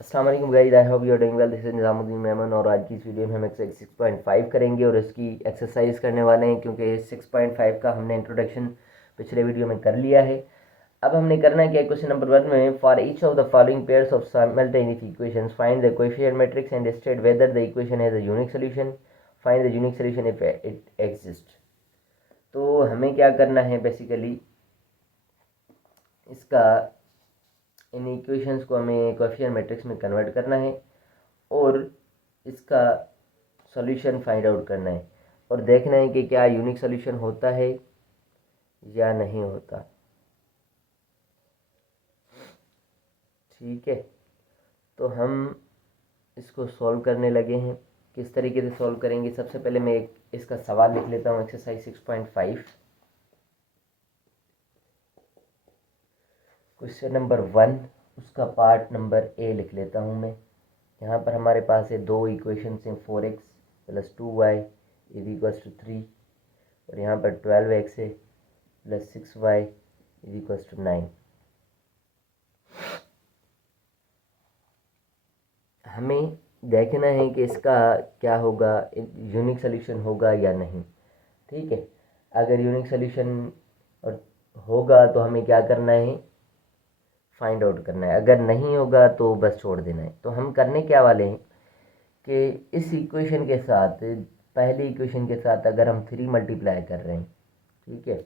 अस्सलाम वालेकुम guys, I hope you are doing well. This is Nizamuddin Memon और आज की इस वीडियो में हम एक्सरसाइज 6.5 करेंगे और इसकी एक्सरसाइज करने वाले हैं क्योंकि 6.5 का हमने इंट्रोडक्शन पिछले वीडियो में कर लिया है। अब हमने करना है क्या, क्वेश्चन नंबर 1 में for each of the following pairs of simultaneous equations find the coefficient matrix and state whether the equation has a unique solution, find the unique solution if it exist. तो हमें क्या करना है, basically इसका इन equations को हमें coefficient matrix में convert करना है और इसका सॉल्यूशन फाइंड आउट करना है और देखना है कि क्या यूनिक सॉल्यूशन होता है या नहीं होता। ठीक है, तो हम इसको सॉल्व करने लगे हैं। किस तरीके से सॉल्व करेंगे, सबसे पहले मैं एक इसका सवाल लिख लेता हूँ। एक्सरसाइज 6.5 क्वेश्चन नंबर 1, उसका पार्ट नंबर ए लिख लेता हूँ मैं। यहाँ पर हमारे पास है दो इक्वेशंस हैं, 4x plus 2y is equals to 3 और यहाँ पर 12x है plus 6y is equals to 9। हमें देखना है कि इसका क्या होगा, यूनिक सॉल्यूशन होगा या नहीं। ठीक है, अगर यूनिक सॉल्यूशन और होगा तो हमें क्या करना है, फाइंड आउट करना है। अगर नहीं होगा तो बस छोड़ देना है। तो हम करने क्या वाले हैं कि इस इक्वेशन के साथ, पहली इक्वेशन के साथ अगर हम 3 मल्टीप्लाई कर रहे हैं, ठीक है,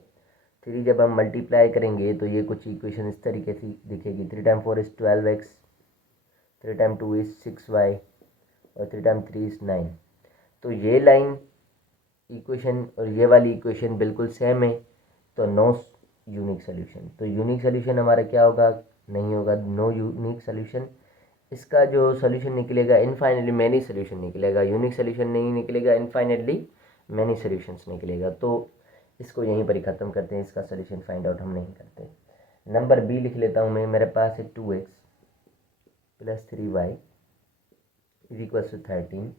3 जब हम मल्टीप्लाई करेंगे तो ये कुछ इक्वेशन इस तरीके से दिखेगी। 3 time 4 is 12x, 3 time 2 is 6y और 3 टाइम 3 इज़ 9। तो ये लाइन इक्वेशन और ये वाली इक्वेशन बिल्कुल सेम है, तो नो यूनिक सोल्यूशन। तो यूनिक सोल्यूशन हमारा क्या होगा, नहीं होगा, नो यूनिक सोल्यूशन। इसका जो सोल्यूशन निकलेगा इनफाइनटली मैनी सोल्यूशन निकलेगा, यूनिक सोल्यूशन नहीं निकलेगा, इनफाइनटली मैनी सोल्यूशंस निकलेगा। तो इसको यहीं पर ही ख़त्म करते हैं, इसका सोल्यूशन फाइंड आउट हम नहीं करते। नंबर बी लिख लेता हूँ मैं। मेरे पास है 2x plus 3y is equal to 13,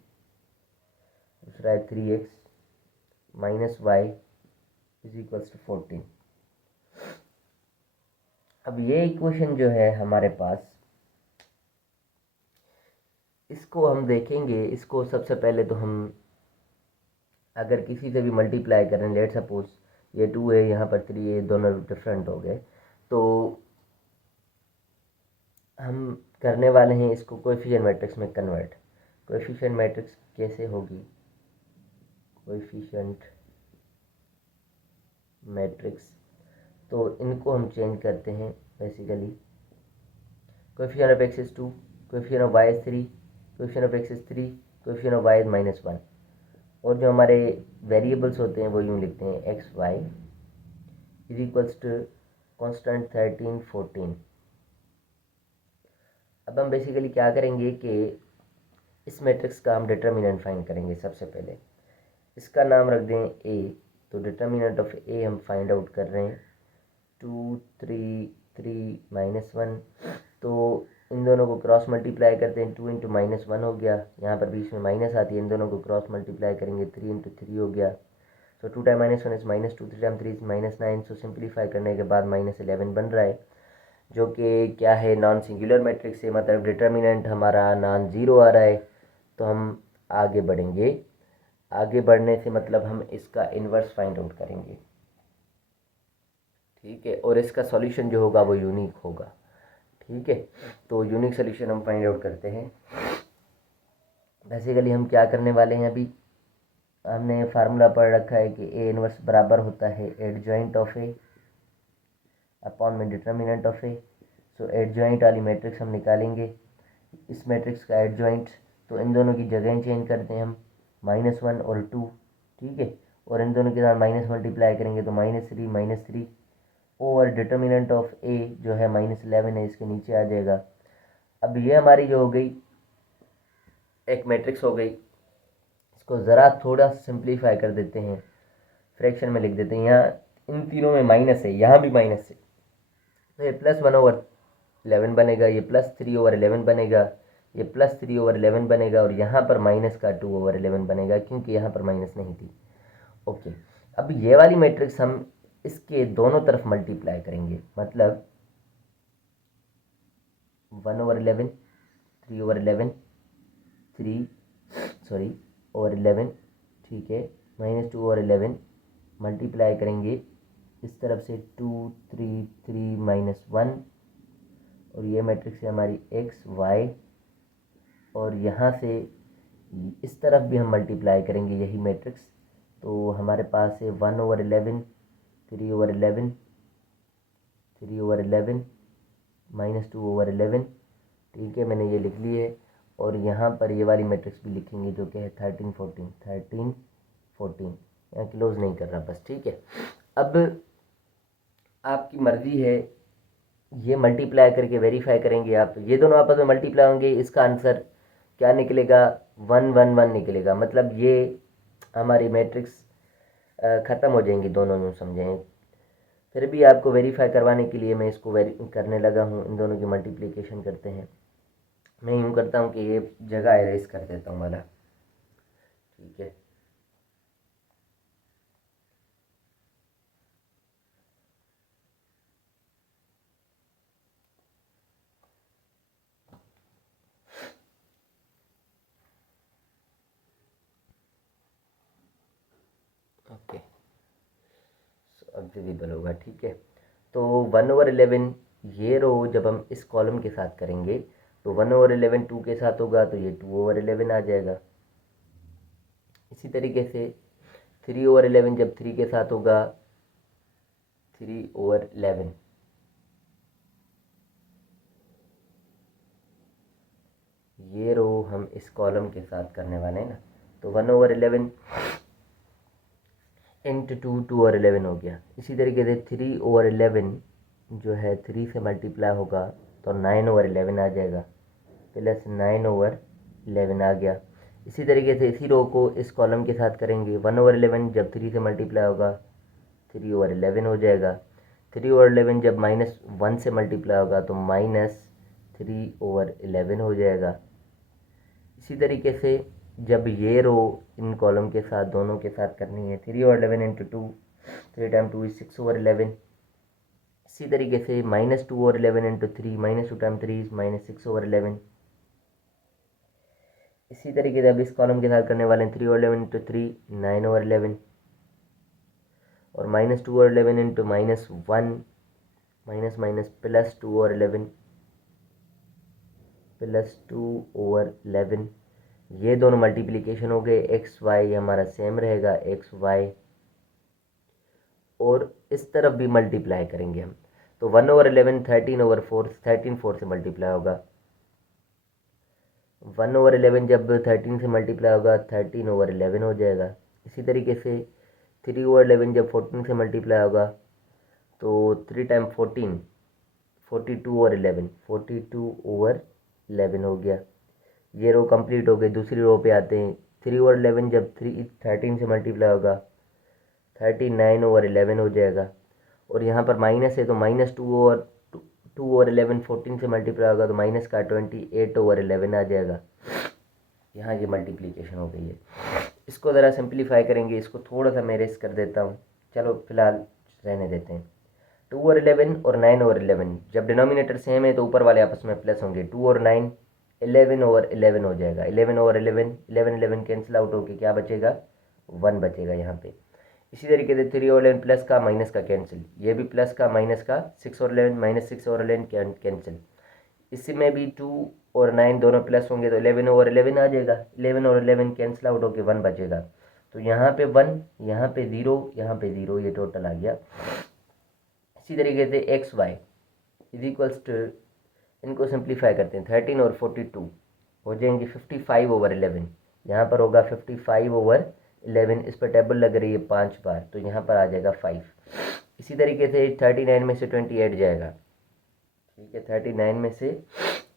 दूसरा है 3x minus y is equal to 14। अब ये इक्वेशन जो है हमारे पास, इसको हम देखेंगे। इसको सबसे पहले तो हम अगर किसी से भी मल्टीप्लाई करें, लेट सपोज ये 2 है, यहाँ पर 3 है, दोनों डिफरेंट हो गए, तो हम करने वाले हैं इसको कोएफिशिएंट मैट्रिक्स में कन्वर्ट। कोएफिशिएंट मैट्रिक्स कैसे होगी, कोएफिशिएंट मैट्रिक्स, तो इनको हम चेंज करते हैं। Basically coefficient of x is 2, coefficient of y is 3, coefficient of x is 3, coefficient of y is -1। और जो हमारे वेरिएबल्स होते हैं वो यूँ लिखते हैं, x y is equals to constant 13 14। अब हम बेसिकली क्या करेंगे कि इस मैट्रिक्स का हम डिटर्मिनेंट फाइंड करेंगे। सबसे पहले इसका नाम रख दें ए, तो डिटर्मिनेंट ऑफ ए हम फाइंड आउट कर रहे हैं 2 3 3 -1। तो इन दोनों को क्रॉस मल्टीप्लाई करते हैं, 2 इंटू -1 हो गया, यहाँ पर बीच में माइनस आती है, इन दोनों को क्रॉस मल्टीप्लाई करेंगे, 3 इंटू 3 हो गया। सो 2 time -1 is -2, 3 time 3 is -9। So simplify करने के बाद -11 बन रहा है, जो कि क्या है, नॉन सिंगुलर मैट्रिक्स है, मतलब डिटर्मिनेंट हमारा नॉन ज़ीरो आ रहा है। तो हम आगे बढ़ेंगे, आगे बढ़ने से मतलब हम इसका इन्वर्स फाइंड आउट करेंगे। ठीक है, और इसका सॉल्यूशन जो होगा वो यूनिक होगा। ठीक है, तो यूनिक सॉल्यूशन हम फाइंड आउट करते हैं। बेसिकली हम क्या करने वाले हैं, अभी हमने फार्मूला पढ़ रखा है कि ए इनवर्स बराबर होता है एडजॉइंट ऑफ ए अपॉन में determinant of A. So adjoint वाली मैट्रिक्स हम निकालेंगे, इस मैट्रिक्स का एडजॉइंट, तो इन दोनों की जगह चेंज करते हैं हम, -1 और 2। ठीक है, और इन दोनों के साथ माइनस मल्टीप्लाई करेंगे तो -3 ओवर डिटर्मिनेंट ऑफ ए जो है -11 है, इसके नीचे आ जाएगा। अब ये हमारी जो हो गई एक मैट्रिक्स हो गई। इसको ज़रा थोड़ा सिंप्लीफाई कर देते हैं, फ्रैक्शन में लिख देते हैं। यहाँ इन तीनों में माइनस है, यहाँ भी माइनस है, तो ये +1/11 बनेगा, ये +3/11 बनेगा, ये +3/11 बनेगा, और यहाँ पर माइनस का 2/11 बनेगा क्योंकि यहाँ पर माइनस नहीं थी। ओके, अब ये वाली मैट्रिक्स हम इसके दोनों तरफ मल्टीप्लाई करेंगे, मतलब 1/11, 3/11 3/11, ठीक है, -2/11 मल्टीप्लाई करेंगे इस तरफ से 2 3 3 -1, और ये मैट्रिक्स है हमारी x y, और यहाँ से इस तरफ भी हम मल्टीप्लाई करेंगे यही मैट्रिक्स, तो हमारे पास है 1/11 3/11 3/11 -2/11, ठीक है, मैंने ये लिख ली है। और यहाँ पर ये वाली मैट्रिक्स भी लिखेंगे जो कि है 13 14 यहाँ क्लोज नहीं कर रहा बस, ठीक है। अब आपकी मर्ज़ी है, ये मल्टीप्लाई करके वेरीफाई करेंगे आप, ये दोनों आपस में मल्टीप्लाई होंगे, इसका आंसर क्या निकलेगा, 1 1 1 निकलेगा, मतलब ये हमारी मैट्रिक्स ख़त्म हो जाएंगी दोनों में, समझें। फिर भी आपको वेरीफाई करवाने के लिए मैं इसको करने लगा हूँ, इन दोनों की मल्टीप्लिकेशन करते हैं। मैं यूँ करता हूँ कि ये जगह एरेज कर देता हूँ वाला, ठीक है। ओके, अब विजिबल होगा, ठीक है। तो 1/11 ये रो जब हम इस कॉलम के साथ करेंगे तो 1/11 2 के साथ होगा, तो ये 2/11 आ जाएगा। इसी तरीके से 3/11 जब 3 के साथ होगा 3/11, ये रो हम इस कॉलम के साथ करने वाले हैं ना, तो 1/11 इंटू 2/11 हो गया। इसी तरीके से 3/11 जो है 3 से मल्टीप्लाई होगा तो 9/11 आ जाएगा, प्लस 9/11 आ गया। इसी तरीके से इसी रो को इस कॉलम के साथ करेंगे, 1/11 जब 3 से मल्टीप्लाई होगा 3/11 हो जाएगा। 3/11 जब -1 से मल्टीप्लाई होगा तो -3/11 हो जाएगा। इसी तरीके से जब ये रो इन कॉलम के साथ दोनों के साथ करनी है, 3/11 इंटू 2, 3 टाइम 2 इज 6/11। इसी तरीके से -2/11 इंटू 3, -2 टाइम 3 इज -6/11। इसी तरीके से अब इस कॉलम के साथ करने वाले हैं 3/11 इंटू 3 9/11, और -2/11 into -1 minus minus plus 2/11 plus 2/11। ये दोनों मल्टीप्लिकेशन हो गए, एक्स वाई हमारा सेम रहेगा, एक्स वाई, और इस तरफ भी मल्टीप्लाई करेंगे हम, तो 1/11 13/4, 13 4 से मल्टीप्लाई होगा। 1/11 जब 13 से मल्टीप्लाई होगा 13/11 हो जाएगा। इसी तरीके से 3/11 जब 14 से मल्टीप्लाई होगा तो 3 टाइम 14 42/11, 42/11 हो गया। ये रो कंप्लीट हो गई। दूसरी रो पे आते हैं, 3/11 जब 13 से मल्टीप्लाई होगा 39/11 हो जाएगा, और यहाँ पर माइनस है तो -2/11 14 से मल्टीप्लाई होगा तो माइनस का 28/11 आ जाएगा। यहाँ ये मल्टीप्लिकेशन हो गई है। इसको ज़रा सिंप्लीफाई करेंगे, इसको थोड़ा सा मैं रेस कर देता हूँ, चलो फिलहाल रहने देते हैं। 2/11 और 9/11 जब डिनोमिनेटर सेम है तो ऊपर वाले आपस में प्लस होंगे, 2 और 9 11/11 हो जाएगा। 11/11 11 कैंसिल आउट होके क्या बचेगा, 1 बचेगा यहाँ पे। इसी तरीके से 3/11 प्लस का माइनस का कैंसिल, ये भी प्लस का माइनस का, 6/11 -6/11 कैंसिल। इसमें भी 2 और 9 दोनों प्लस होंगे तो 11/11 आ जाएगा। 11/11 कैंसिल आउट होके 1 बचेगा, तो यहाँ पे 1, यहाँ पे 0, यहाँ पे 0, ये टोटल आ गया। इसी तरीके से x y is equals to, इनको सिंप्लीफाई करते हैं, 13 और 42 हो जाएंगे 55/11। यहाँ पर होगा 55/11, इस पर टेबल लग रही है 5 बार, तो यहाँ पर आ जाएगा 5। इसी तरीके से 39 में से 28 जाएगा, ठीक है, 39 में से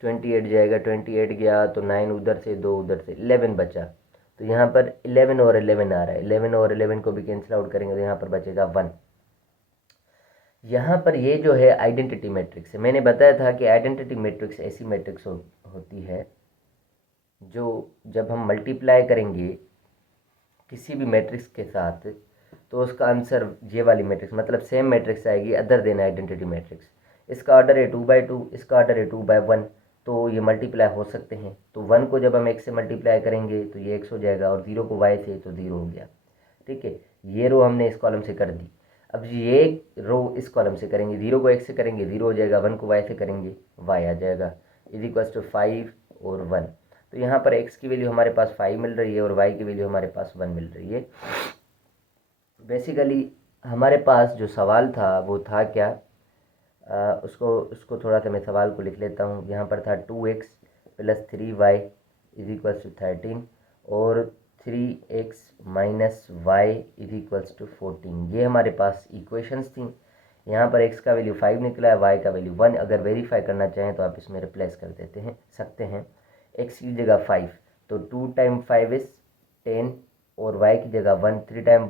28 जाएगा, 28 गया तो 9 उधर से, 2 उधर से, 11 बचा, तो यहाँ पर 11 और 11 आ रहा है। 11 और 11 को भी कैंसिल आउट करेंगे तो यहाँ पर बचेगा 1। यहाँ पर ये जो है आइडेंटिटी मैट्रिक्स है। मैंने बताया था कि आइडेंटिटी मैट्रिक्स ऐसी मैट्रिक्स होती है जो जब हम मल्टीप्लाई करेंगे किसी भी मैट्रिक्स के साथ तो उसका आंसर ये वाली मैट्रिक्स, मतलब सेम मैट्रिक्स आएगी अदर देन आइडेंटिटी मैट्रिक्स। इसका ऑर्डर है 2/2, इसका ऑर्डर है 2/1, तो ये मल्टीप्लाई हो सकते हैं। तो 1 को जब हम x से मल्टीप्लाई करेंगे तो ये x हो जाएगा, और 0 को y से तो 0 हो गया। ठीक है, ये रो हमने इस कॉलम से कर दी। अब ये रो इस कॉलम से करेंगे, 0 को x से करेंगे 0 हो जाएगा, 1 को y से करेंगे y आ जाएगा, इज इक्वल्स टू 5 और 1। तो यहाँ पर x की वैल्यू हमारे पास 5 मिल रही है और y की वैल्यू हमारे पास 1 मिल रही है। बेसिकली हमारे पास जो सवाल था वो था क्या, उसको थोड़ा सा मैं सवाल को लिख लेता हूँ। यहाँ पर था 2x plus 3y is equals to 13 और 3x minus y is equals to 14। ये हमारे पास इक्वेशंस थी। यहाँ पर x का वैल्यू 5 निकला है, y का वैल्यू 1। अगर वेरीफाई करना चाहें तो आप इसमें रिप्लेस कर देते हैं सकते हैं। x की जगह 5, तो 2 टाइम 5 इज़ 10 और y की जगह 1, 3 टाइम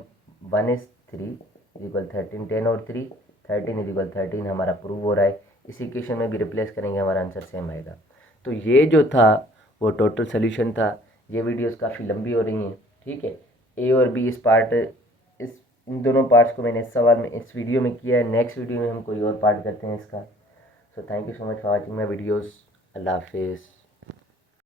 1 इज़ 3 इज इक्वल 13, 10 और 3 13 इज इक्वल 13 हमारा प्रूव हो रहा है। इस इक्वेशन में भी रिप्लेस करेंगे, हमारा आंसर सेम आएगा। तो ये जो था वो टोटल सोल्यूशन था। ये वीडियोस काफ़ी लंबी हो रही हैं, ठीक है। ए और बी इन दोनों पार्ट्स को मैंने इस वीडियो में किया है। नेक्स्ट वीडियो में हम कोई और पार्ट करते हैं इसका। So thank you so much for watching my videos. अल्लाह हाफिज़।